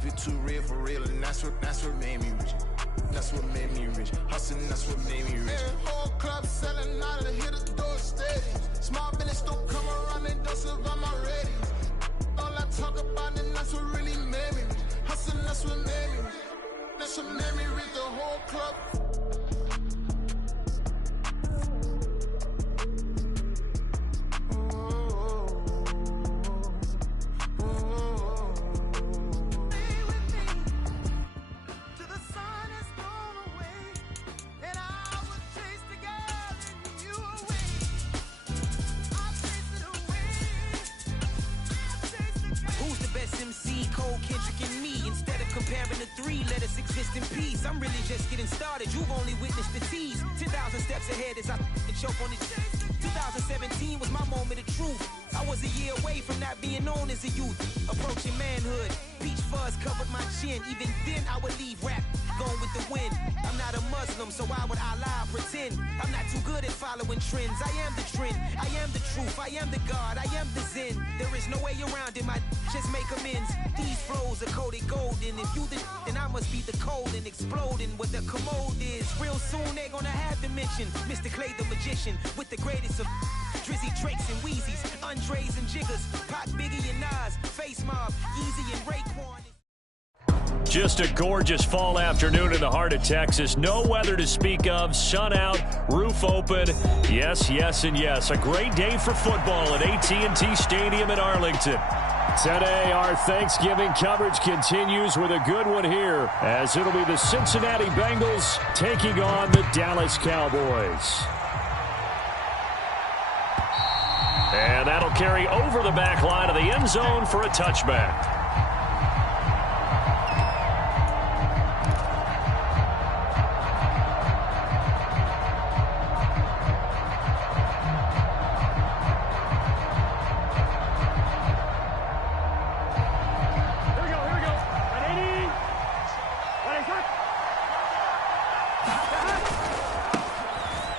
keep it too real, and that's what made me rich. That's what made me rich. Hustling, that's what made me rich. Whole club selling out of hit the door steady. Small business don't come around and don't survive my ratings. All I talk about and that's what really made me rich. Hustling, that's what made me rich. That's what made me rich. The whole club. I'm really just getting started. You've only witnessed the tease. 10,000 steps ahead as I choke on it. 2017 was my moment of truth. I was a year away from not being known as a youth. Approaching manhood. Peach fuzz covered my chin. Even then I would leave rap going with the wind. I'm not a Muslim, so why would I lie or pretend? I'm not too good at following trends. I am the trend. I am the truth. I am the God. I am the Zen. There is no way around it. My just make amends. These flows are coated golden. If you the then I must be the cold and exploding what the commode is. Real soon they're gonna have to mention Mr. Clay the magician with the greatest of Drizzy, Drakes, and Wheezies, Andres and Jiggers, Pac, Biggie, and Nas, Face Mob, Yeezy, and Raekwon. Just a gorgeous fall afternoon in the heart of Texas. No weather to speak of. Sun out, roof open. Yes, yes, and yes. A great day for football at AT&T Stadium in Arlington. Today, our Thanksgiving coverage continues with a good one here, as it'll be the Cincinnati Bengals taking on the Dallas Cowboys. And that'll carry over the back line of the end zone for a touchback.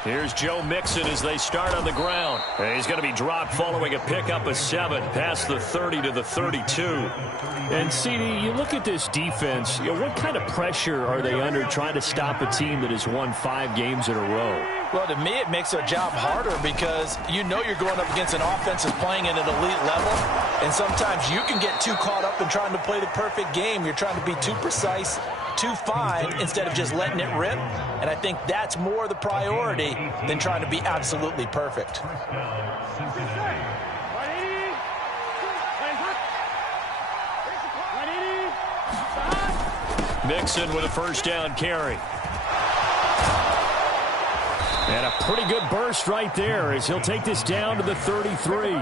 Here's Joe Mixon as they start on the ground. And he's going to be dropped following a pickup of 7 past the 30 to the 32. And, CD, you look at this defense, what kind of pressure are they under trying to stop a team that has won 5 games in a row? Well, to me, it makes their job harder because you know you're going up against an offense that's playing at an elite level. And sometimes you can get too caught up in trying to play the perfect game. You're trying to be too precise, too fine, instead of just letting it rip. And I think that's more the priority than trying to be absolutely perfect. Mixon with a first down carry. And a pretty good burst right there as he'll take this down to the 33.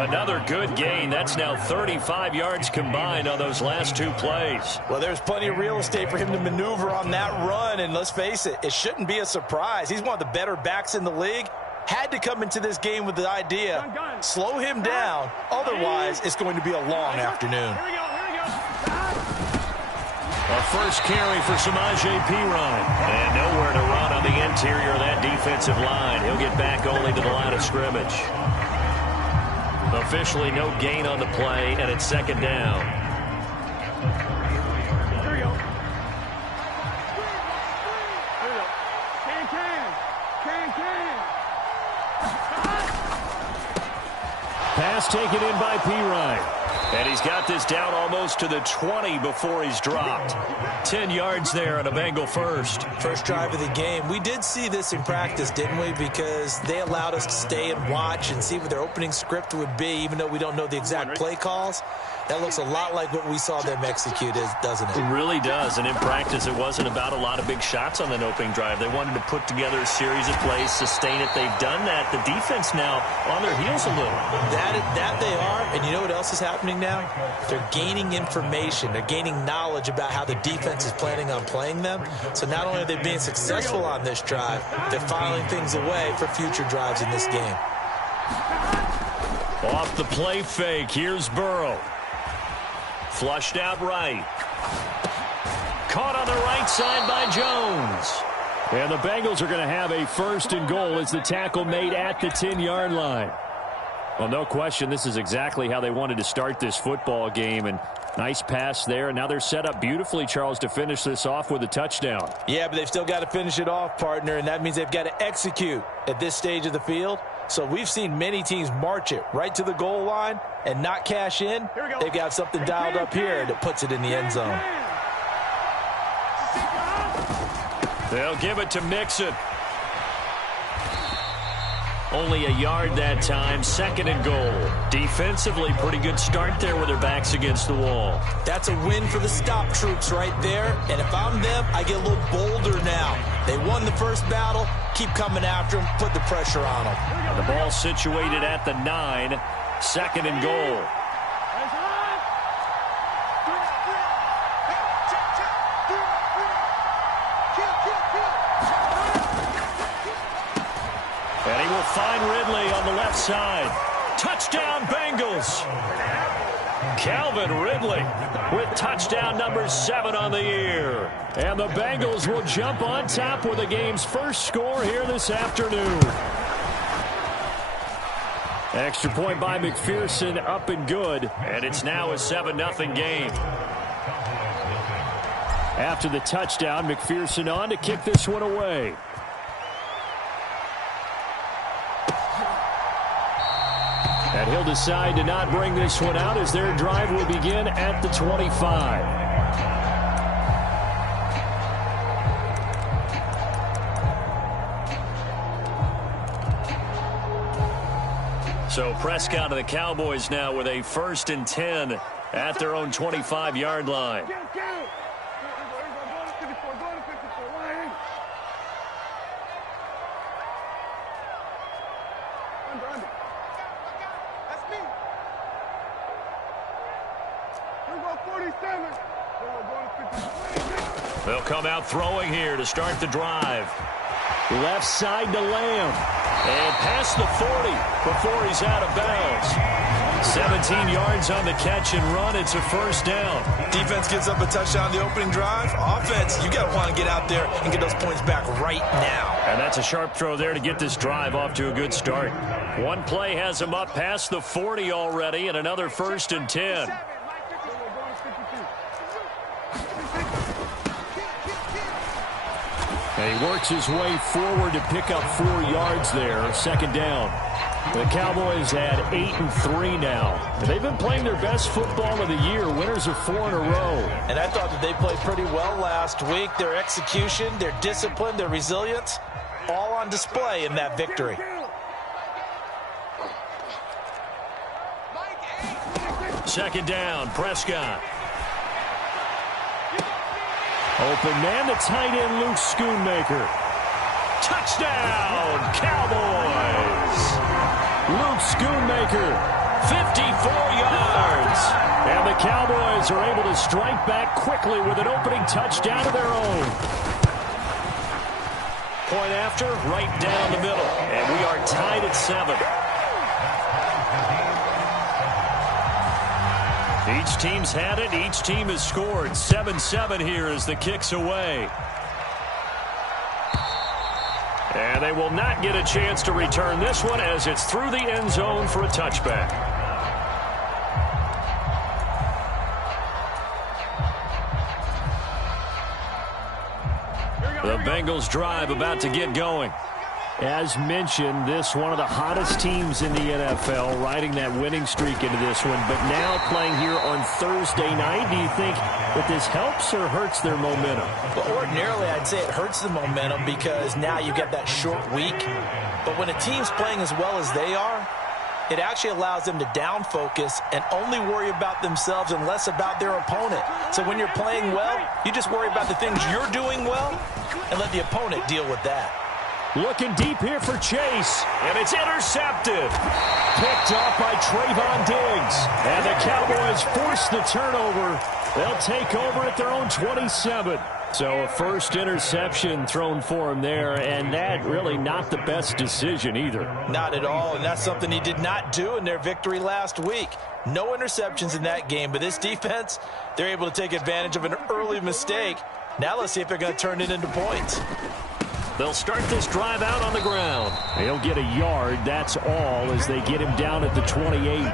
Another good gain. That's now 35 yards combined on those last 2 plays. Well, there's plenty of real estate for him to maneuver on that run. And let's face it, it shouldn't be a surprise. He's one of the better backs in the league. Had to come into this game with the idea, slow him down. Otherwise, it's going to be a long afternoon. A first carry for Samaje Perine. And nowhere to run on the interior of that defensive line. He'll get back only to the line of scrimmage. Officially no gain on the play, and it's second down. Here we go. Can. Pass taken in by Perine. And he's got this down almost to the 20 before he's dropped. 10 yards there on a Bengal first. First drive of the game. We did see this in practice, didn't we? Because they allowed us to stay and watch and see what their opening script would be, even though we don't know the exact play calls. That looks a lot like what we saw them execute, doesn't it? It really does. And in practice, it wasn't about a lot of big shots on that opening drive. They wanted to put together a series of plays, sustain it. They've done that. The defense now on their heels a little. That they are. And you know what else is happening now? They're gaining information. They're gaining knowledge about how the defense is planning on playing them. So not only are they being successful on this drive, they're filing things away for future drives in this game. Off the play fake, here's Burrow. Flushed out right. Caught on the right side by Jones. And the Bengals are going to have a first and goal as the tackle made at the 10-yard line. Well, no question, this is exactly how they wanted to start this football game, and nice pass there. And now they're set up beautifully, Charles, to finish this off with a touchdown. Yeah, but they've still got to finish it off, partner, and that means they've got to execute at this stage of the field. So we've seen many teams march it right to the goal line and not cash in. They've got something dialed up here that puts it in the end zone. They'll give it to Mixon. Only a yard that time, 2nd and goal. Defensively, pretty good start there with their backs against the wall. That's a win for the stop troops right there. And if I'm them, I get a little bolder now. They won the first battle. Keep coming after them. Put the pressure on them. And the ball situated at the 9, 2nd and goal. And he will find Ridley on the left side. Touchdown, Bengals. Calvin Ridley with touchdown number 7 on the year. And the Bengals will jump on top with the game's first score here this afternoon. Extra point by McPherson, up and good. And it's now a 7-0 game. After the touchdown, McPherson on to kick this one away. And he'll decide to not bring this one out as their drive will begin at the 25. So Prescott of the Cowboys now with a 1st and 10 at their own 25-yard line. They'll come out throwing here to start the drive. Left side to Lamb. And past the 40 before he's out of bounds. 17 yards on the catch and run. It's a 1st down. Defense gets up a touchdown the opening drive. Offense, you got to want to get out there and get those points back right now. And that's a sharp throw there to get this drive off to a good start. One play has him up past the 40 already, and another 1st and 10. And he works his way forward to pick up 4 yards there. 2nd down. The Cowboys had 8-3 now. They've been playing their best football of the year. Winners of 4 in a row. And I thought that they played pretty well last week. Their execution, their discipline, their resilience, all on display in that victory. Second down, Prescott. Open man, the tight end, Luke Schoonmaker. Touchdown, Cowboys! Luke Schoonmaker, 54 yards. And the Cowboys are able to strike back quickly with an opening touchdown of their own. Point after, right down the middle. And we are tied at 7. Each team's had it. Each team has scored. 7-7 here as the kick's away. And they will not get a chance to return this one as it's through the end zone for a touchback. The Bengals drive about to get going. As mentioned, this one of the hottest teams in the NFL, riding that winning streak into this one, but now playing here on Thursday night. Do you think that this helps or hurts their momentum? Well, ordinarily, I'd say it hurts the momentum because now you get that short week. But when a team's playing as well as they are, it actually allows them to down focus and only worry about themselves and less about their opponent. So when you're playing well, you just worry about the things you're doing well and let the opponent deal with that. Looking deep here for Chase, and it's intercepted. Picked off by Trayvon Diggs. And the Cowboys force the turnover. They'll take over at their own 27. So a first interception thrown for him there, and that really not the best decision either. Not at all, and that's something he did not do in their victory last week. No interceptions in that game, but this defense, they're able to take advantage of an early mistake. Now let's see if they're going to turn it into points. They'll start this drive out on the ground. He'll get a yard, that's all, as they get him down at the 28.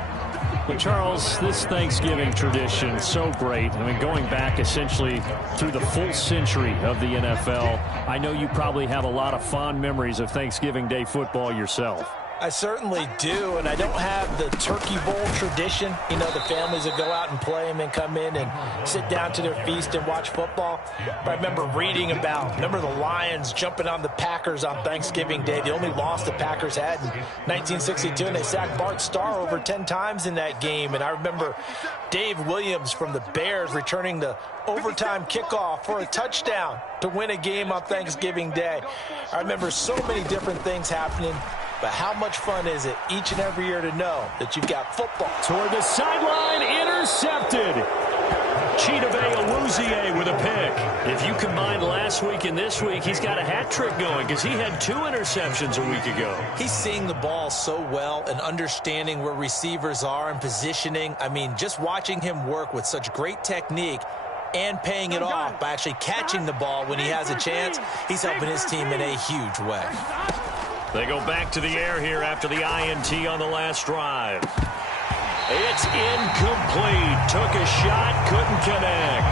But, Charles, this Thanksgiving tradition, so great. I mean, going back essentially through the full century of the NFL, I know you probably have a lot of fond memories of Thanksgiving Day football yourself. I certainly do, and I don't have the Turkey Bowl tradition. You know, the families that go out and play them and come in and sit down to their feast and watch football. But I remember reading remember the Lions jumping on the Packers on Thanksgiving Day. The only loss the Packers had in 1962, and they sacked Bart Starr over 10 times in that game. And I remember Dave Williams from the Bears returning the overtime kickoff for a touchdown to win a game on Thanksgiving Day. I remember so many different things happening. But how much fun is it each and every year to know that you've got football? Toward the sideline, intercepted. Chidobe Awuzie with a pick. If you combine last week and this week, he's got a hat trick going because he had 2 interceptions a week ago. He's seeing the ball so well and understanding where receivers are and positioning. I mean, just watching him work with such great technique and paying it off by actually catching the ball when he has a chance, he's helping his team in a huge way. They go back to the air here after the INT on the last drive. It's incomplete. Took a shot, couldn't connect.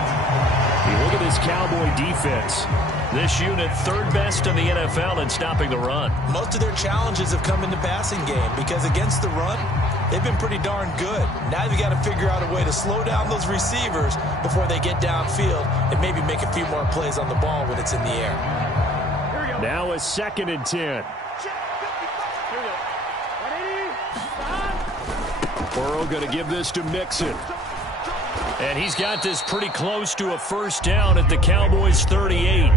You look at this Cowboy defense. This unit, 3rd best in the NFL in stopping the run. Most of their challenges have come in the passing game because against the run, they've been pretty darn good. Now you've got to figure out a way to slow down those receivers before they get downfield and maybe make a few more plays on the ball when it's in the air. Now a 2nd and 10. Burrow going to give this to Mixon. And he's got this pretty close to a first down at the Cowboys' 38.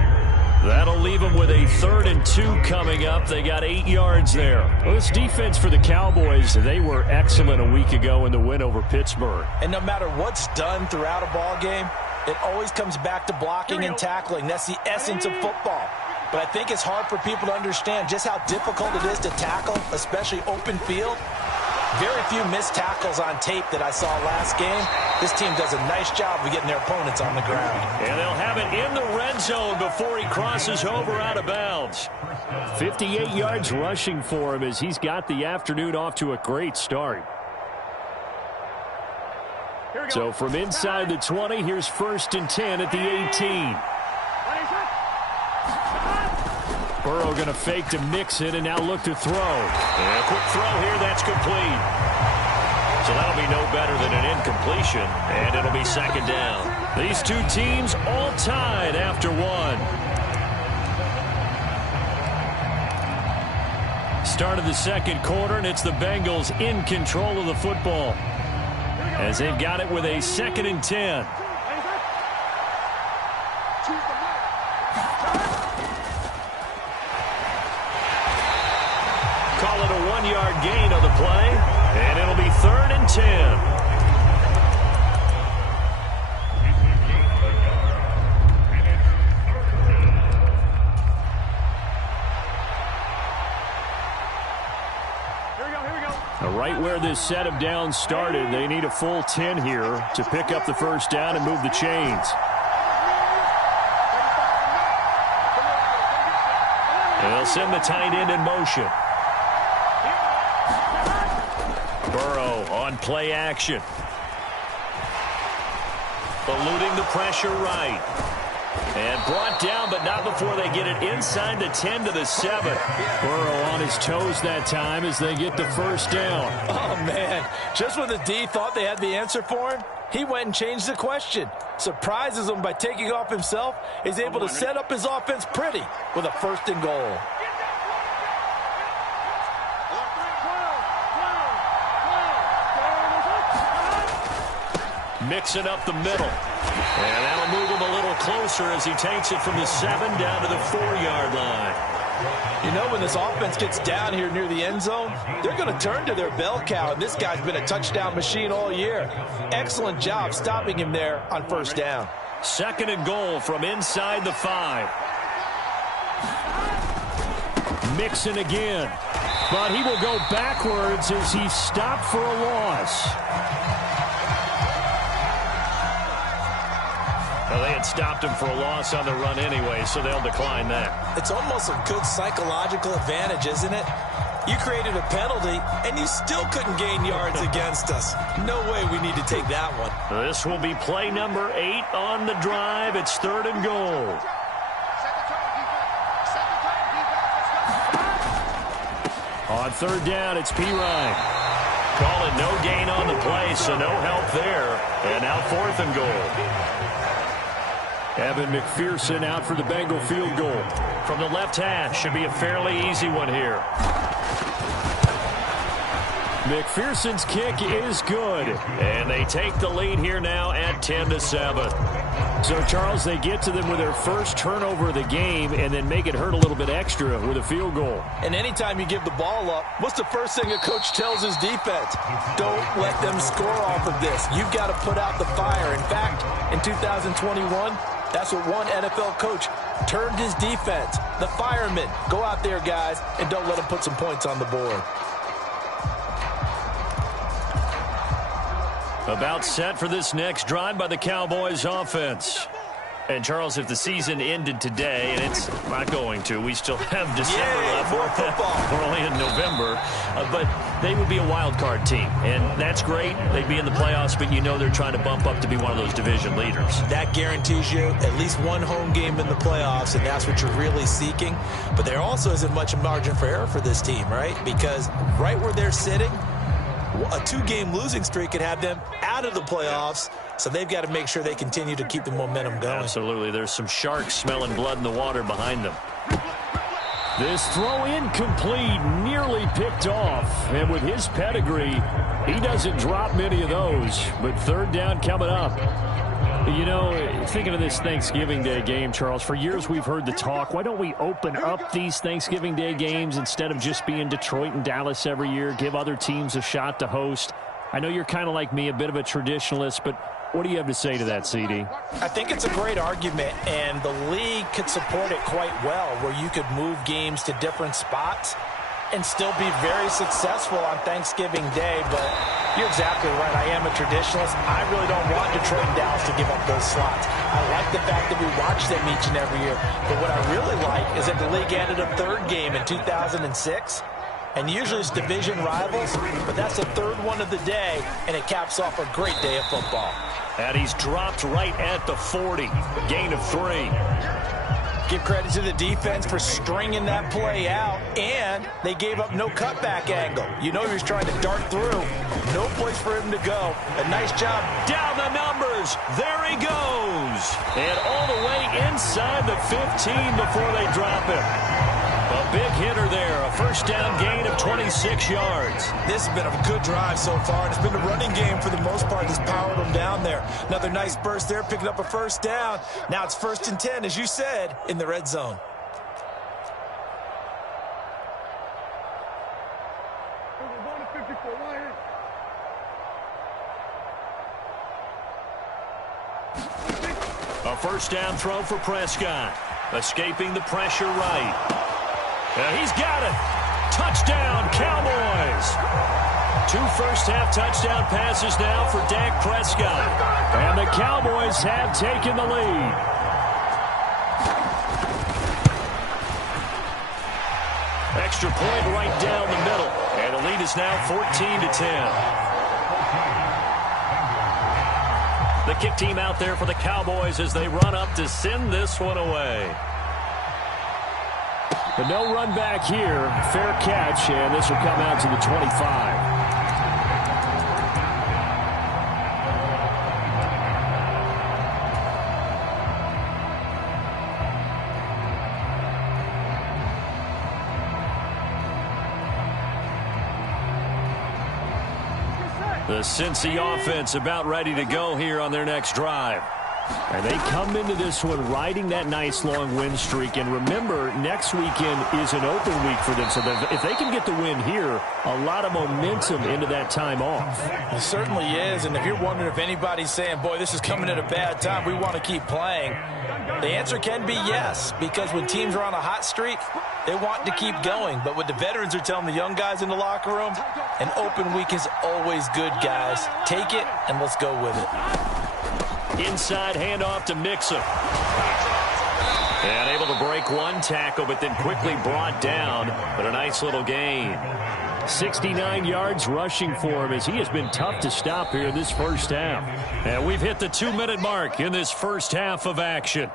That'll leave them with a 3rd and 2 coming up. They got 8 yards there. Well, this defense for the Cowboys, they were excellent a week ago in the win over Pittsburgh. And no matter what's done throughout a ball game, it always comes back to blocking and tackling. That's the essence of football. But I think it's hard for people to understand just how difficult it is to tackle, especially open field. Very few missed tackles on tape that I saw last game. This team does a nice job of getting their opponents on the ground. And they'll have it in the red zone before he crosses over out of bounds. 58 yards rushing for him as he's got the afternoon off to a great start. So from inside the 20, here's 1st and 10 at the 18. Burrow going to fake to Mixon and now look to throw. And a quick throw here, that's complete. So that'll be no better than an incompletion, and it'll be 2nd down. These 2 teams all tied after 1. Start of the 2nd quarter, and it's the Bengals in control of the football as they've got it with a 2nd and 10. Call it a 1-yard gain on the play, and it'll be 3rd and 10. Right where this set of downs started, they need a full 10 here to pick up the first down and move the chains. And they'll send the tight end in motion. Burrow on play action. Eluding the pressure right. And brought down, but not before they get it inside the 10 to the 7. Burrow on his toes that time as they get the first down. Oh, man. Just when the D thought they had the answer for him, he went and changed the question. Surprises him by taking off himself. He's able to set up his offense pretty with a 1st and goal. Mixing up the middle. And that'll move him a little closer as he takes it from the 7 down to the 4-yard line. You know, when this offense gets down here near the end zone, they're going to turn to their bell cow, and this guy's been a touchdown machine all year. Excellent job stopping him there on 1st down. 2nd and goal from inside the 5. Mixon again. But he will go backwards as he stopped for a loss. Well, they had stopped him for a loss on the run anyway, so they'll decline that. It's almost a good psychological advantage, isn't it? You created a penalty, and you still couldn't gain yards against us. No way we need to take that one. This will be play number 8 on the drive. It's 3rd and goal. On 3rd down, it's P. Ryan. Call it no gain on the play, so no help there. And now 4th and goal. Evan McPherson out for the Bengal field goal. From the left hash, should be a fairly easy one here. McPherson's kick is good. And they take the lead here now at 10-7. So, Charles, they get to them with their first turnover of the game and then make it hurt a little bit extra with a field goal. And anytime you give the ball up, what's the first thing a coach tells his defense? Don't let them score off of this. You've got to put out the fire. In fact, in 2021, that's what one NFL coach turned his defense. The firemen. Go out there, guys, and don't let them put some points on the board. About set for this next drive by the Cowboys offense. And, Charles, if the season ended today, and it's not going to, we still have December left. More football. We're only in November. But they would be a wild card team, and that's great. They'd be in the playoffs, but you know they're trying to bump up to be one of those division leaders. That guarantees you at least one home game in the playoffs, and that's what you're really seeking. But there also isn't much margin for error for this team, right? Because right where they're sitting, a 2-game losing streak could have them out of the playoffs, so they've got to make sure they continue to keep the momentum going. Absolutely. There's some sharks smelling blood in the water behind them. This throw incomplete, nearly picked off. And with his pedigree, he doesn't drop many of those. But 3rd down coming up. You know, thinking of this Thanksgiving Day game, Charles, for years we've heard the talk, why don't we open up these Thanksgiving Day games instead of just being Detroit and Dallas every year, give other teams a shot to host? I know you're kind of like me, a bit of a traditionalist, but what do you have to say to that, CD? I think it's a great argument, and the league could support it quite well, where you could move games to different spots and still be very successful on Thanksgiving Day. But you're exactly right. I am a traditionalist. I really don't want Detroit and Dallas to give up those slots. I like the fact that we watch them each and every year. But what I really like is that the league added a 3rd game in 2006. And usually it's division rivals, but that's the 3rd one of the day, and it caps off a great day of football. And he's dropped right at the 40. Gain of 3. Give credit to the defense for stringing that play out, and they gave up no cutback angle. You know he was trying to dart through. No place for him to go. A nice job. Down the numbers. There he goes. And all the way inside the 15 before they drop him. A big hitter there. A 1st down gain of 26 yards. This has been a good drive so far. It's been a running game for the most part that's powered them down there. Another nice burst there, picking up a 1st down. Now it's 1st and 10, as you said, in the red zone. A 1st down throw for Prescott. Escaping the pressure right. He's got it. Touchdown, Cowboys. 2 first-half touchdown passes now for Dak Prescott. And the Cowboys have taken the lead. Extra point right down the middle. And the lead is now 14-10. The kick team out there for the Cowboys as they run up to send this one away. But no run back here. Fair catch, and this will come out to the 25. The Cincy offense about ready to go here on their next drive. And they come into this one riding that nice long win streak. And remember, next weekend is an open week for them. So if they can get the win here, a lot of momentum into that time off. It certainly is. And if you're wondering if anybody's saying, boy, this is coming at a bad time, we want to keep playing, the answer can be yes. Because when teams are on a hot streak, they want to keep going. But what the veterans are telling the young guys in the locker room, an open week is always good, guys. Take it, and let's go with it. Inside handoff to Mixon. And able to break one tackle, but then quickly brought down. But a nice little gain. 69 yards rushing for him as he has been tough to stop here in this first half. And we've hit the 2-minute mark in this first half of action.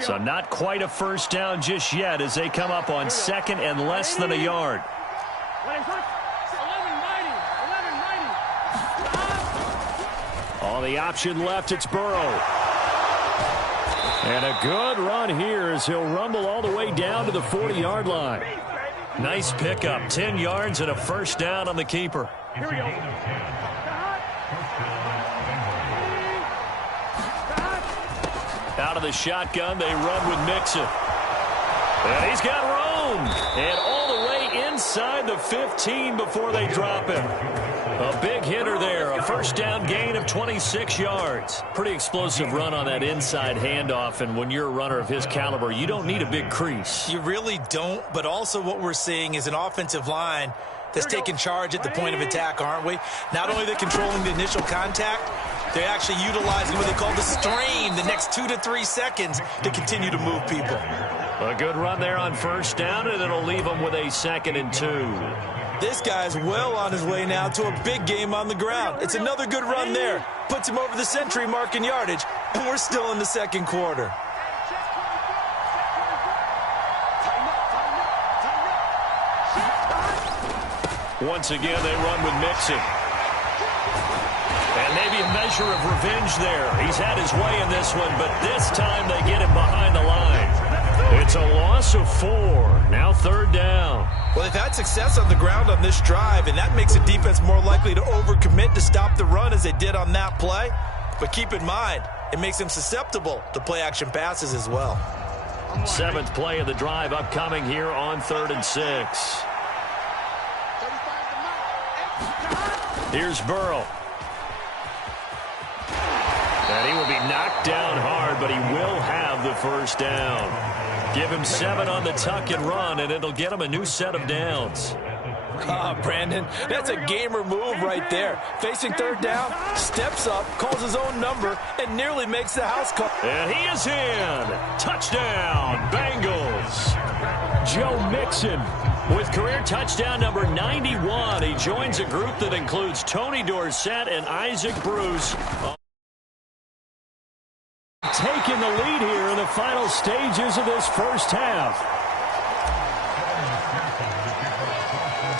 So not quite a first down just yet as they come up on second and less than a yard. On the option left, it's Burrow. And a good run here as he'll rumble all the way down to the 40-yard line. Nice pickup, 10 yards and a first down on the keeper. Here we go. Out of the shotgun, they run with Mixon. And he's got room. And all the way inside the 15 before they drop him. A big hitter there. A first down gain of 26 yards. Pretty explosive run on that inside handoff. And when you're a runner of his caliber, you don't need a big crease. You really don't. But also what we're seeing is an offensive line that's taking charge at the point of attack, aren't we? Not only are they controlling the initial contact, they're actually utilizing what they call the strain, the next 2 to 3 seconds to continue to move people. A good run there on first down, and it'll leave them with a 2nd and 2. This guy's well on his way now to a big game on the ground. It's another good run there. Puts him over the century mark in yardage, and we're still in the second quarter. Once again, they run with Mixon. And maybe a measure of revenge there. He's had his way in this one, but this time they get him behind the line. It's a loss of 4. Now 3rd down. Well, they've had success on the ground on this drive, and that makes the defense more likely to overcommit to stop the run as they did on that play. But keep in mind, it makes them susceptible to play-action passes as well. 7th play of the drive upcoming here on 3rd and 6. Here's Burrow. And he will be knocked down hard, but he will have the first down. Give him 7 on the tuck and run, and it'll get him a new set of downs. Brandon, that's a gamer move right there. Facing 3rd down, steps up, calls his own number, and nearly makes the house call. And he is in. Touchdown, Bengals. Joe Mixon with career touchdown number 91. He joins a group that includes Tony Dorsett and Isaac Bruce. Taking the lead here in the final stages of this first half.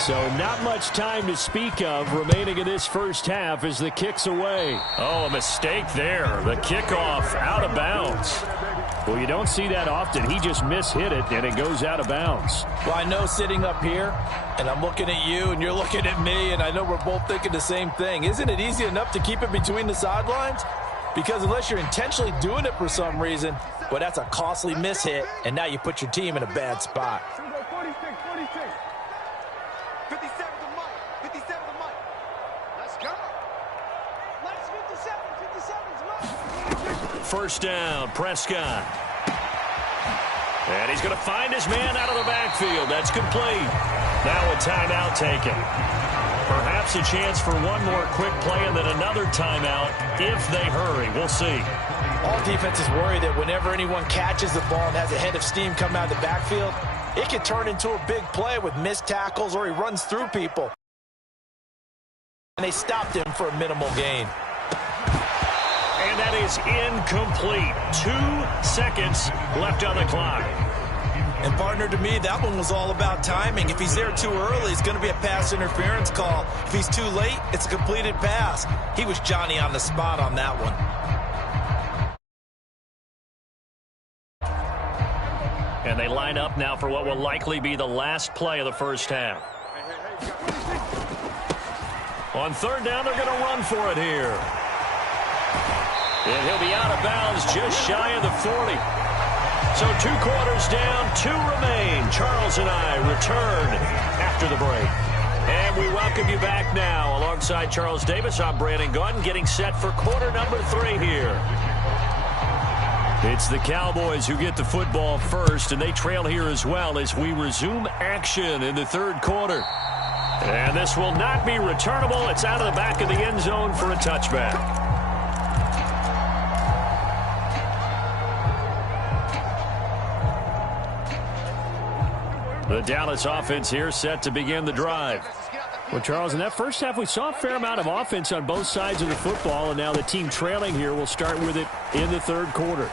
So not much time to speak of remaining in this first half as the kick's away. Oh, a mistake there. The kickoff out of bounds. Well, you don't see that often. He just mishit it, and it goes out of bounds. Well, I know sitting up here, and I'm looking at you, and you're looking at me, and I know we're both thinking the same thing. Isn't it easy enough to keep it between the sidelines? Because unless you're intentionally doing it for some reason, well, that's a costly mishit, and now you put your team in a bad spot. 46, 46. 57 to Mike. 57 to Mike. Let's go. Let's 57. 57's Mike. First down, Prescott. And he's going to find his man out of the backfield. That's complete. Now a timeout taken. Perhaps a chance for one more quick play and then another timeout if they hurry. We'll see. All defenses worry that whenever anyone catches the ball and has a head of steam come out of the backfield, it can turn into a big play with missed tackles or he runs through people. And they stopped him for a minimal gain. And that is incomplete. 2 seconds left on the clock. And partner, to me, that one was all about timing. If he's there too early, it's going to be a pass interference call. If he's too late, it's a completed pass. He was Johnny on the spot on that one. And they line up now for what will likely be the last play of the first half. On 3rd down, they're going to run for it here. And he'll be out of bounds just shy of the 40. So 2 quarters down, 2 remain. Charles and I return after the break. And we welcome you back now. Alongside Charles Davis, I'm Brandon Gaudin, getting set for quarter number 3 here. It's the Cowboys who get the football first, and they trail here as well as we resume action in the third quarter. And this will not be returnable. It's out of the back of the end zone for a touchback. The Dallas offense here set to begin the drive. Well, Charles, in that first half, we saw a fair amount of offense on both sides of the football, and now the team trailing here will start with it in the third quarter.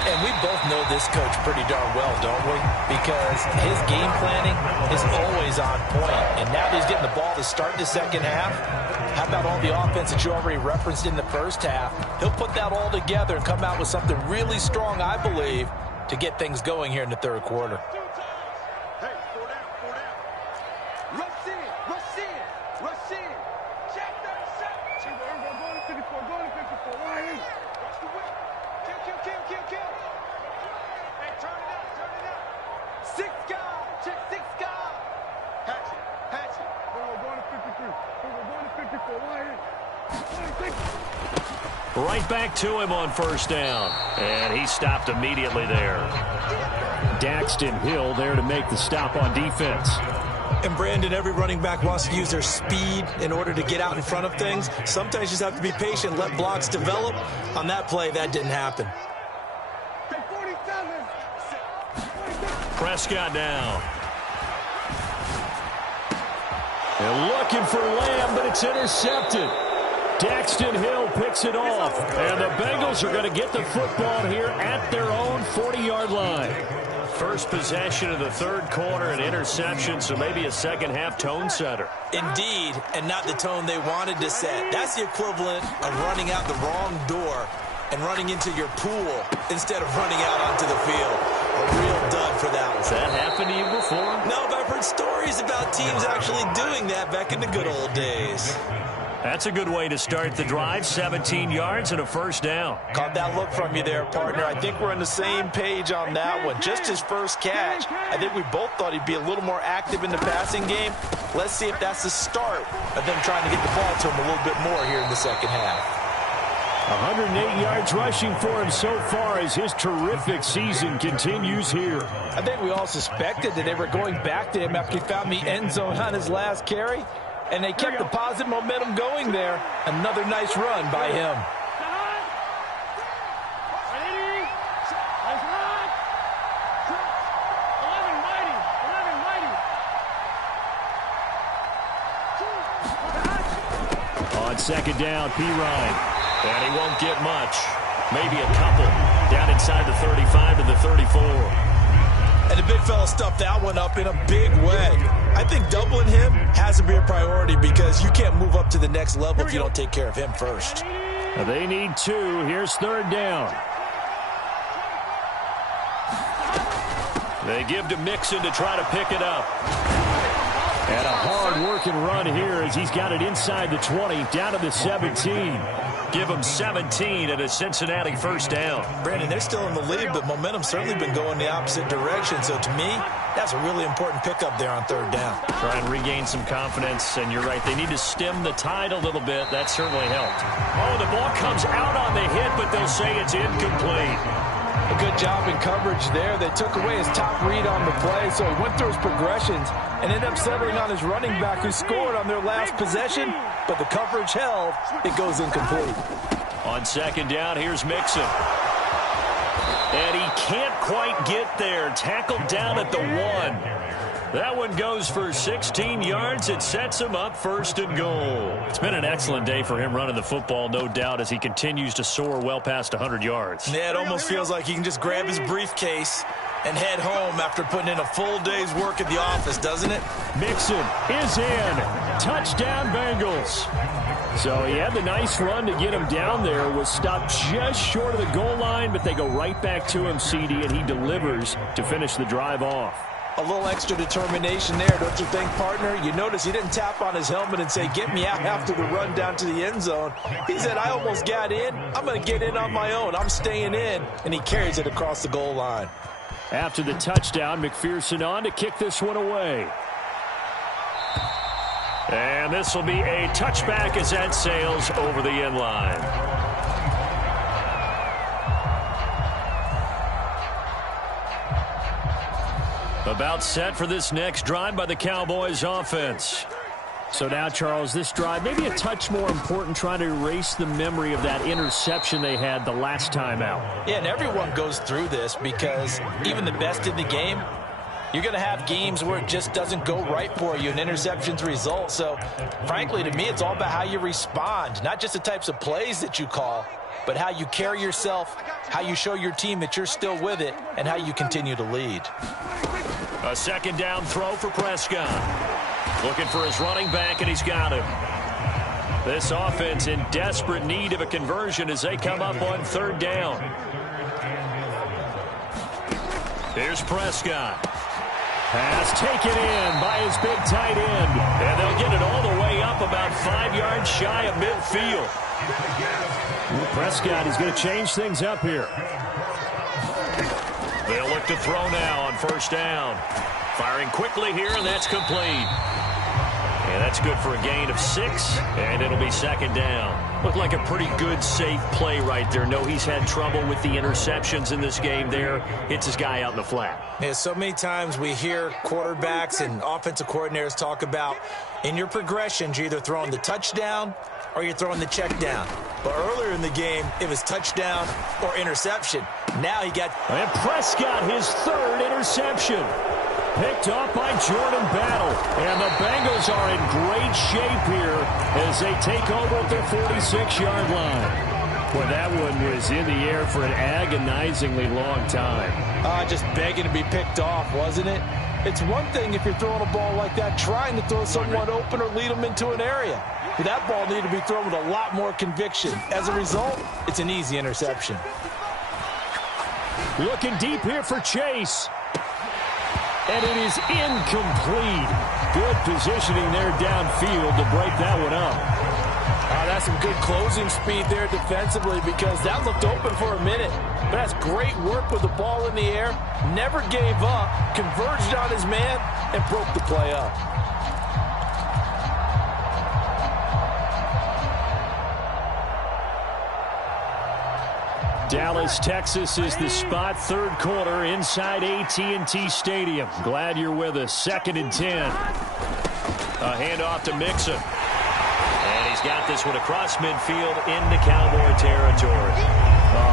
And we both know this coach pretty darn well, don't we? Because his game planning is always on point. And now that he's getting the ball to start the second half, how about all the offense that you already referenced in the first half? He'll put that all together and come out with something really strong, I believe, to get things going here in the third quarter. Right back to him on first down. And he stopped immediately there. Daxton Hill there to make the stop on defense. And Brandon, every running back wants to use their speed in order to get out in front of things. Sometimes you just have to be patient, let blocks develop. On that play, that didn't happen. Prescott down. And looking for Lamb, but it's intercepted. Daxton Hill picks it off. And the Bengals are going to get the football here at their own 40-yard line. First possession of the third quarter, an interception, so maybe a second-half tone setter. Indeed, and not the tone they wanted to set. That's the equivalent of running out the wrong door and running into your pool instead of running out onto the field. A real dud for that one. Has that happened to you before? No, but I've heard stories about teams actually doing that back in the good old days. That's a good way to start the drive. 17 yards and a first down. Caught that look from you there, partner. I think we're on the same page on that one. Just his first catch. I think we both thought he'd be a little more active in the passing game. Let's see if that's the start of them trying to get the ball to him a little bit more here in the second half. 108 yards rushing for him so far as his terrific season continues here. I think we all suspected that they were going back to him after he found the end zone on his last carry. And they kept the positive momentum going there. Another nice run by him. On second down, Pirine. And he won't get much. Maybe a couple. Down inside the 35 to the 34. And the big fella stuffed that one up in a big way. I think doubling him has to be a priority because you can't move up to the next level if you don't take care of him first. They need 2. Here's third down. They give to Mixon to try to pick it up. And a hard-working run here as he's got it inside the 20, down to the 17. Give him 17 and a Cincinnati first down. Brandon, they're still in the lead, but momentum's certainly been going the opposite direction. So to me, that's a really important pickup there on third down. Try and regain some confidence, and you're right. They need to stem the tide a little bit. That certainly helped. Oh, the ball comes out on the hit, but they'll say it's incomplete. A good job in coverage there. They took away his top read on the play, so he went through his progressions and ended up settling on his running back who scored on their last possession, but the coverage held. It goes incomplete. On second down, here's Mixon. And he can't quite get there. Tackled down at the 1. That one goes for 16 yards. It sets him up first and goal. It's been an excellent day for him running the football, no doubt, as he continues to soar well past 100 yards. Yeah, it almost feels like he can just grab his briefcase and head home after putting in a full day's work at the office, doesn't it? Mixon is in. Touchdown, Bengals. So he had the nice run to get him down there, was stopped just short of the goal line, but they go right back to him, CD, and he delivers to finish the drive off. A little extra determination there, don't you think, partner? You notice he didn't tap on his helmet and say, get me out after the run down to the end zone. He said, I almost got in. I'm going to get in on my own. I'm staying in. And he carries it across the goal line. After the touchdown, McPherson on to kick this one away. And this will be a touchback as that sails over the end line. About set for this next drive by the Cowboys offense. So now, Charles, this drive maybe a touch more important, trying to erase the memory of that interception they had the last time out. Yeah, and everyone goes through this because even the best in the game, you're going to have games where it just doesn't go right for you, and interceptions result. So, frankly, to me, it's all about how you respond, not just the types of plays that you call, but how you carry yourself, how you show your team that you're still with it, and how you continue to lead. A second down throw for Prescott. Looking for his running back, and he's got him. This offense in desperate need of a conversion as they come up on third down. Here's Prescott. Pass taken in by his big tight end. And they'll get it all the way up about 5 yards shy of midfield. Prescott is going to change things up here. They'll look to throw now on first down. Firing quickly here, and that's complete. And that's good for a gain of 6, and it'll be second down. Looked like a pretty good, safe play right there. No, he's had trouble with the interceptions in this game there. Hits his guy out in the flat. Yeah, so many times we hear quarterbacks and offensive coordinators talk about in your progressions, you're either throwing the touchdown or you're throwing the check down. But earlier in the game, it was touchdown or interception. Now he got... And Prescott, his third interception. Picked up by Jordan Battle. And the Bengals are in great shape here as they take over at their 46-yard line. Boy, that one was in the air for an agonizingly long time. Just begging to be picked off, wasn't it? It's one thing if you're throwing a ball like that, trying to throw someone open or lead them into an area. But that ball needed to be thrown with a lot more conviction. As a result, it's an easy interception. Looking deep here for Chase. And it is incomplete. Good positioning there downfield to break that one up. That's some good closing speed there defensively because that looked open for a minute. But that's great work with the ball in the air. Never gave up, converged on his man, and broke the play up. Dallas, Texas is the spot, third quarter inside AT&T Stadium. Glad you're with us. 2nd and 10. A handoff to Mixon. And he's got this one across midfield into Cowboy territory.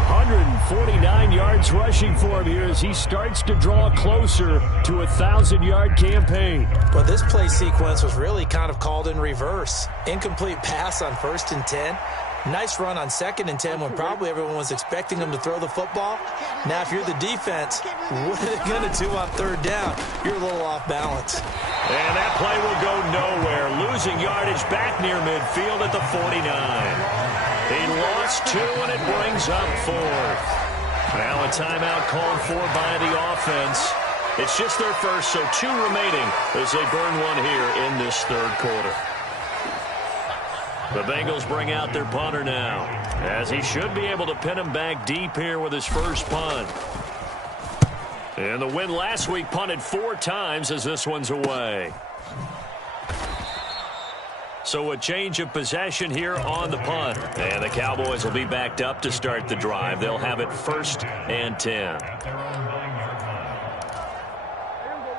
149 yards rushing for him here as he starts to draw closer to a 1,000-yard campaign. Well, this play sequence was really kind of called in reverse. Incomplete pass on 1st and 10. Nice run on 2nd and 10 when probably everyone was expecting him to throw the football. Now, if you're the defense, what are they going to do on 3rd down? You're a little off balance. And that play will go nowhere. Losing yardage back near midfield at the 49. He lost 2, and it brings up 4th. Now a timeout called for by the offense. It's just their first, so 2 remaining as they burn one here in this 3rd quarter. The Bengals bring out their punter now, as he should be able to pin him back deep here with his first punt. And the win last week punted 4 times as this one's away. So a change of possession here on the punt. And the Cowboys will be backed up to start the drive. They'll have it 1st and 10.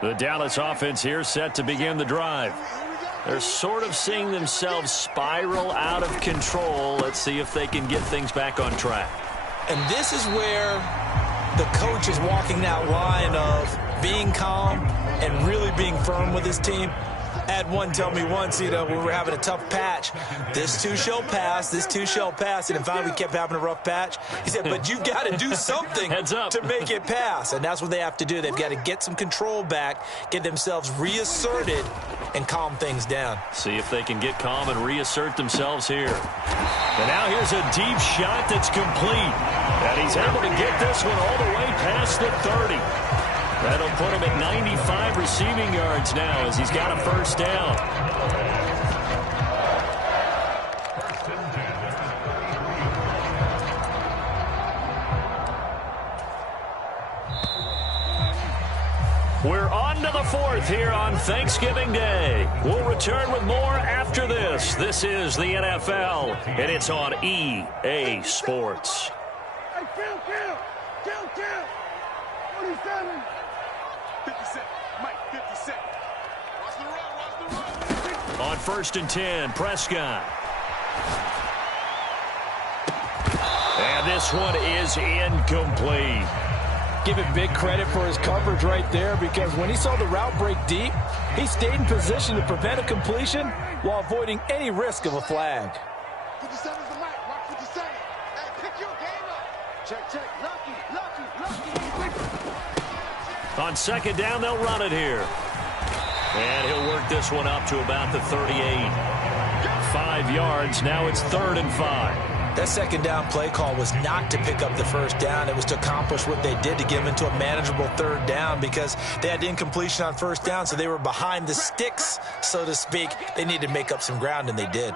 The Dallas offense here set to begin the drive. They're sort of seeing themselves spiral out of control. Let's see if they can get things back on track. And this is where the coach is walking that line of being calm and really being firm with his team. I had one tell me once, when we were having a tough patch, this too shall pass, this too shall pass. And finally we kept having a rough patch. He said, but you've got to do something to make it pass. And that's what they have to do. They've got to get some control back, get themselves reasserted, and calm things down. See if they can get calm and reassert themselves here. And now here's a deep shot that's complete. And he's able to get this one all the way past the 30. That'll put him at 95 receiving yards now as he's got a first down. We're on End of the fourth here on Thanksgiving Day. We'll return with more after this. This is the NFL, and it's on EA Sports. Hey, kill. 47. 57. Mike, 57. Watch the run. On 1st and 10, Prescott. And this one is incomplete. Give him big credit for his coverage right there, because when he saw the route break deep, he stayed in position to prevent a completion while avoiding any risk of a flag. 57 is the mic. Watch 57. Hey, pick your game up. Check. Lucky. On 2nd down, they'll run it here. And he'll work this one up to about the 38. 5 yards. Now it's 3rd and 5. That 2nd down play call was not to pick up the 1st down. It was to accomplish what they did, to get them into a manageable 3rd down, because they had incompletion on 1st down, so they were behind the sticks, so to speak. They needed to make up some ground, and they did.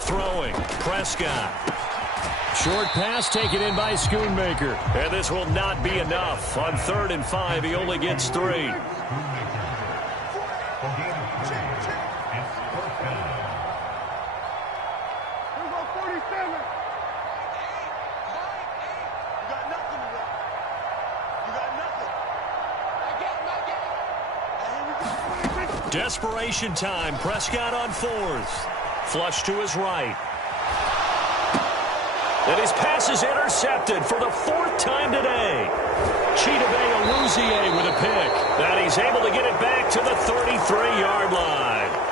Throwing, Prescott. Short pass taken in by Schoonmaker. And this will not be enough. On 3rd and 5, he only gets 3. Desperation time. Prescott on 4th. Flush to his right. And his pass is intercepted for the 4th time today. Chidobe Awuzie with a pick. And he's able to get it back to the 33-yard line.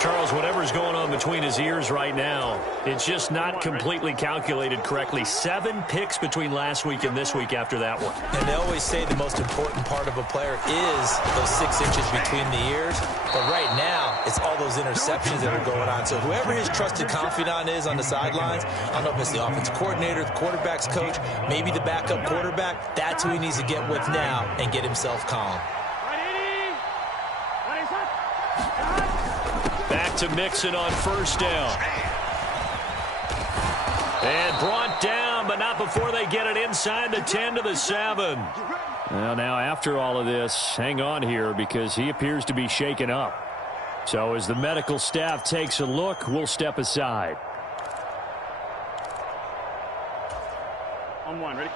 Charles, whatever's going on between his ears right now, it's just not completely calculated correctly. 7 picks between last week and this week after that one. And they always say the most important part of a player is those 6 inches between the ears. But right now, it's all those interceptions that are going on. So whoever his trusted confidant is on the sidelines, I don't know if it's the offensive coordinator, the quarterback's coach, maybe the backup quarterback, that's who he needs to get with now and get himself calm. Back to Mixon on 1st down. And brought down, but not before they get it inside the 10 to the 7. Well, now after all of this, hang on here, because he appears to be shaken up. So as the medical staff takes a look, we'll step aside. On 1, ready?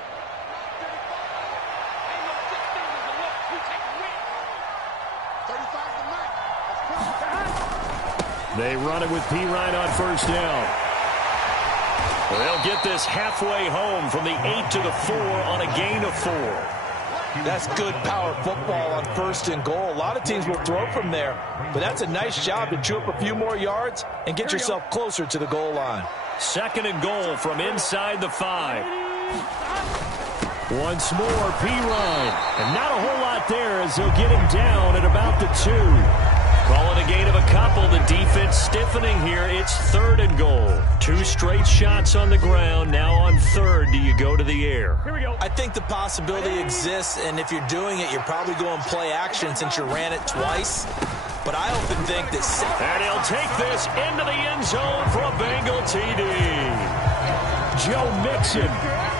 They run it with Pirine on 1st down. They'll get this halfway home from the 8 to the 4 on a gain of 4. That's good power football on 1st and goal. A lot of teams will throw from there, but that's a nice job to chew up a few more yards and get yourself closer to the goal line. 2nd and goal from inside the 5. Once more, Pirine. And not a whole lot there as they'll get him down at about the 2. Calling a gain of a couple. The defense stiffening here. It's 3rd and goal. 2 straight shots on the ground. Now on 3rd, do you go to the air? Here we go. I think the possibility exists, and if you're doing it, you're probably going play action since you ran it twice. But I often think that... And he'll take this into the end zone for a Bengal TD. Joe Mixon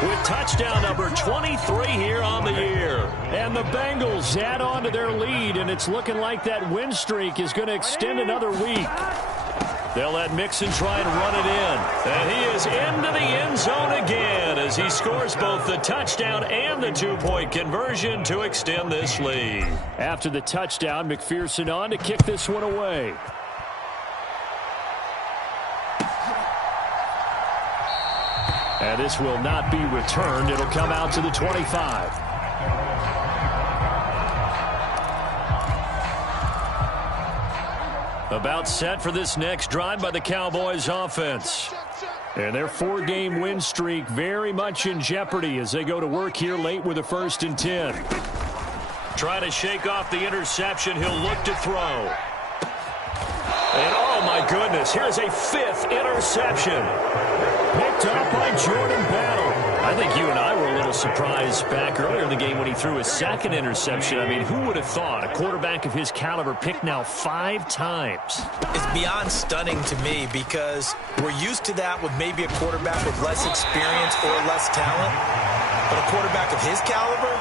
with touchdown number 23 here on the year. And the Bengals add on to their lead, and it's looking like that win streak is going to extend another week. They'll let Mixon try and run it in. And he is into the end zone again as he scores both the touchdown and the 2-point conversion to extend this lead. After the touchdown, McPherson on to kick this one away. And this will not be returned. It'll come out to the 25. About set for this next drive by the Cowboys offense. And their 4-game win streak very much in jeopardy as they go to work here late with a 1st and 10. Trying to shake off the interception. He'll look to throw. And oh my goodness, here's a 5th interception. Picked up by Jordan Battle. I think you and I were a little surprised back earlier in the game when he threw his 2nd interception. I mean, who would have thought a quarterback of his caliber picked now 5 times? It's beyond stunning to me because we're used to that with maybe a quarterback with less experience or less talent. But a quarterback of his caliber,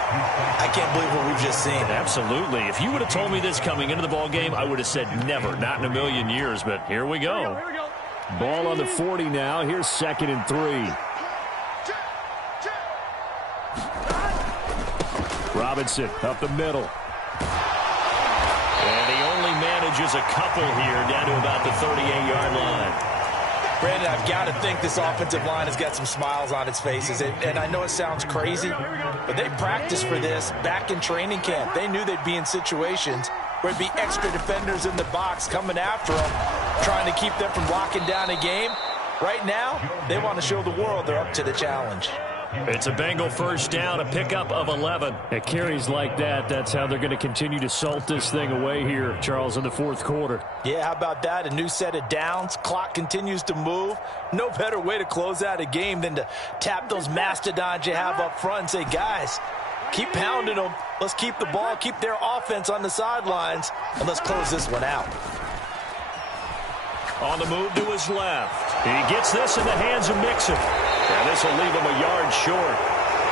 I can't believe what we've just seen. Absolutely. If you would have told me this coming into the ball game, I would have said never, not in a million years. But here we go. Ball on the 40 now. Here's 2nd and 3. Robinson up the middle. And he only manages a couple here down to about the 38-yard line. Brandon, I've got to think this offensive line has got some smiles on its faces. And I know it sounds crazy, but they practiced for this back in training camp. They knew they'd be in situations where there'd be extra defenders in the box coming after them, trying to keep them from locking down a game. Right now, they want to show the world they're up to the challenge. It's a Bengal first down, a pickup of 11. At carries like that, that's how they're going to continue to salt this thing away here, Charles, in the fourth quarter. Yeah, how about that? A new set of downs. Clock continues to move. No better way to close out a game than to tap those mastodons you have up front and say, guys, keep pounding them. Let's keep the ball, keep their offense on the sidelines, and let's close this one out. On the move to his left. He gets this in the hands of Mixon. And this will leave him a yard short.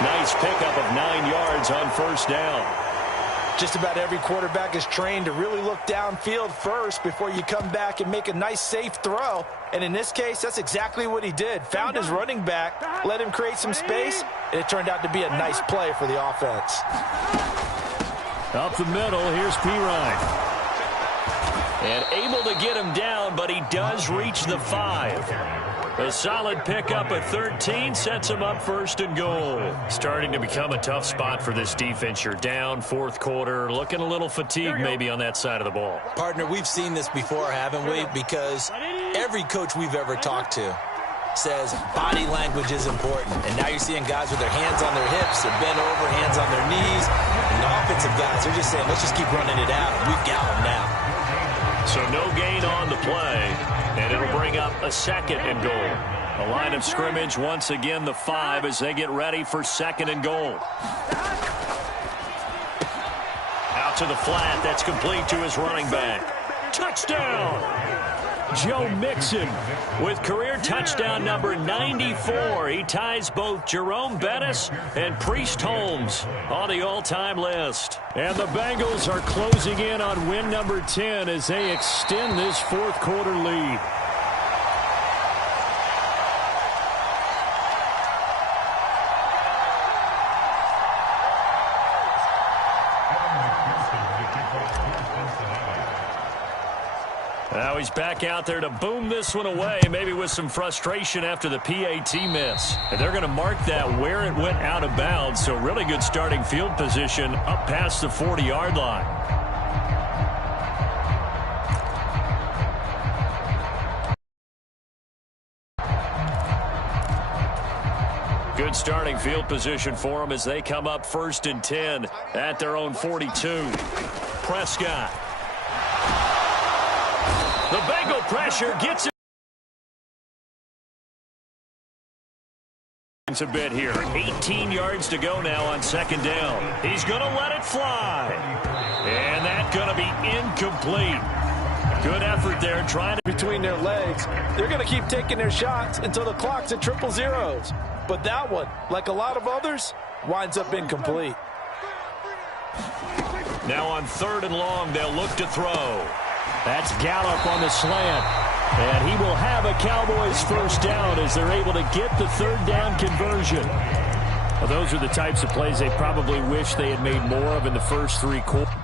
Nice pickup of 9 yards on first down. Just about every quarterback is trained to really look downfield first before you come back and make a nice, safe throw. And in this case, that's exactly what he did. Found his running back, let him create some space, and it turned out to be a nice play for the offense. Up the middle, here's Pirine. And able to get him down, but he does reach the 5. A solid pickup at 13 sets him up 1st and goal. Starting to become a tough spot for this defense. You're down, fourth quarter, looking a little fatigued maybe on that side of the ball. Partner, we've seen this before, haven't we? Because every coach we've ever talked to says body language is important. And now you're seeing guys with their hands on their hips, they're bent over, hands on their knees. And the offensive guys, they're just saying, let's just keep running it out. We've got them now. So no gain on the play, and it'll bring up a 2nd and goal. A line of scrimmage once again the 5 as they get ready for 2nd and goal. Out to the flat, that's complete to his running back. Touchdown! Joe Mixon with career touchdown number 94. He ties both Jerome Bettis and Priest Holmes on the all-time list. And the Bengals are closing in on win number 10 as they extend this fourth quarter lead. Now he's back out there to boom this one away, maybe with some frustration after the PAT miss. And they're going to mark that where it went out of bounds, so really good starting field position up past the 40-yard line. Good starting field position for them as they come up 1st and 10 at their own 42. Prescott. The Bengal pressure gets it a bit here. 18 yards to go now on 2nd down. He's going to let it fly. And that's going to be incomplete. Good effort there trying to between their legs. They're going to keep taking their shots until the clock's at 000. But that one, like a lot of others, winds up incomplete. Now on 3rd and long, they'll look to throw. That's Gallup on the slant. And he will have a Cowboys first down as they're able to get the 3rd down conversion. Well, those are the types of plays they probably wish they had made more of in the first 3 quarters.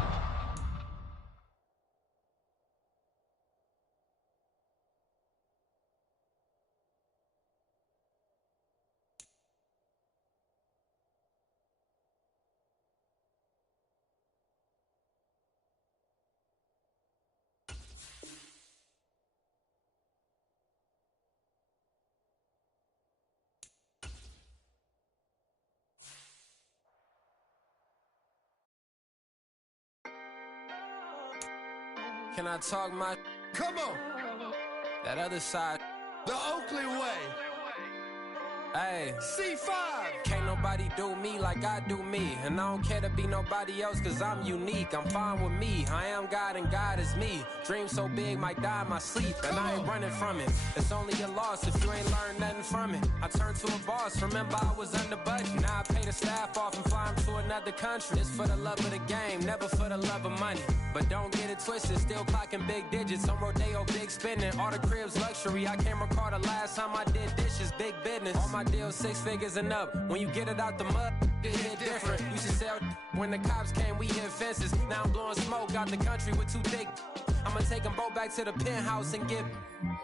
Can I talk my... Come on, That other side. the Oakley way. Hey. C5. Can't nobody do me like I do me. And I don't care to be nobody else cause I'm unique. I'm fine with me. I am God and God is me. Dream so big might die in my sleep. And I ain't running from it. It's only a loss if you ain't learned nothing from it. I turned to a boss. Remember I was under budget. Now I pay the staff off and fly them to another country. It's for the love of the game, never for the love of money. But don't get it twisted, still clocking big digits. On Rodeo, big spending, all the cribs luxury. I can't recall the last time I did dishes, big business. All my deals 6 figures and up. When you get it out the mud, it hit different. Used to sell when the cops came, we hit fences. Now I'm blowing smoke out the country with 2 thick. I'ma take them both back to the penthouse and get.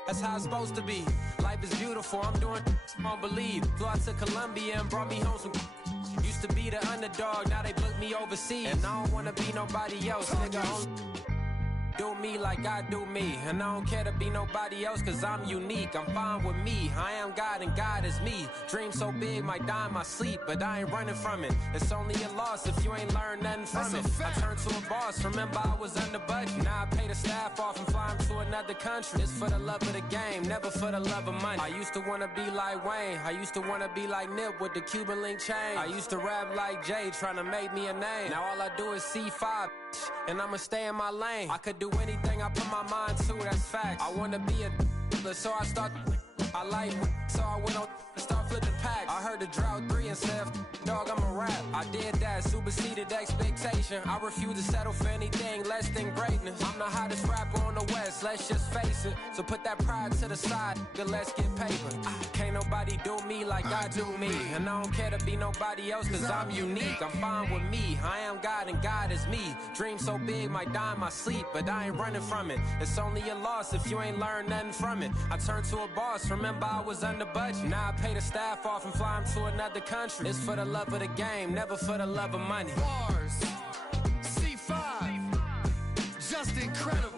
That's how it's supposed to be. Life is beautiful, I'm doing won't believe. Flew out to Colombia and brought me home some. Used to be the underdog, now they book me overseas. And I don't wanna be nobody else, nigga. Do me like I do me. And I don't care to be nobody else, cause I'm unique. I'm fine with me, I am God and God is me. Dream so big, might die in my sleep, but I ain't running from it. It's only a loss if you ain't learned nothing from it. I turned to a boss, remember I was under budget. Now I pay the staff off and fly them to another country. It's for the love of the game, never for the love of money. I used to wanna be like Wayne, I used to wanna be like Nip with the Cuban link chain. I used to rap like Jay, trying to make me a name. Now all I do is C5, and I'ma stay in my lane. I could do anything I put my mind to, that's facts. I wanna be a so I start. I like, so I went on and start flipping packs. I heard the drought 3 and said, dog, I'm a rap. I did that, superseded expectation. I refuse to settle for anything less than greatness. I'm the hottest rapper on the West, let's just face it. So put that pride to the side, then let's get paper. Can't nobody do me like I do me. And I don't care to be nobody else, cause I'm unique. I'm fine with me, I am God and God is me. Dream so big, might die in my sleep, but I ain't running from it. It's only a loss if you ain't learned nothing from it. I turned to a boss, remember I was under budget. Now I pay the staff off and fly them to another country. It's for the love of the game, never for the love of money. Bars, C5, just incredible.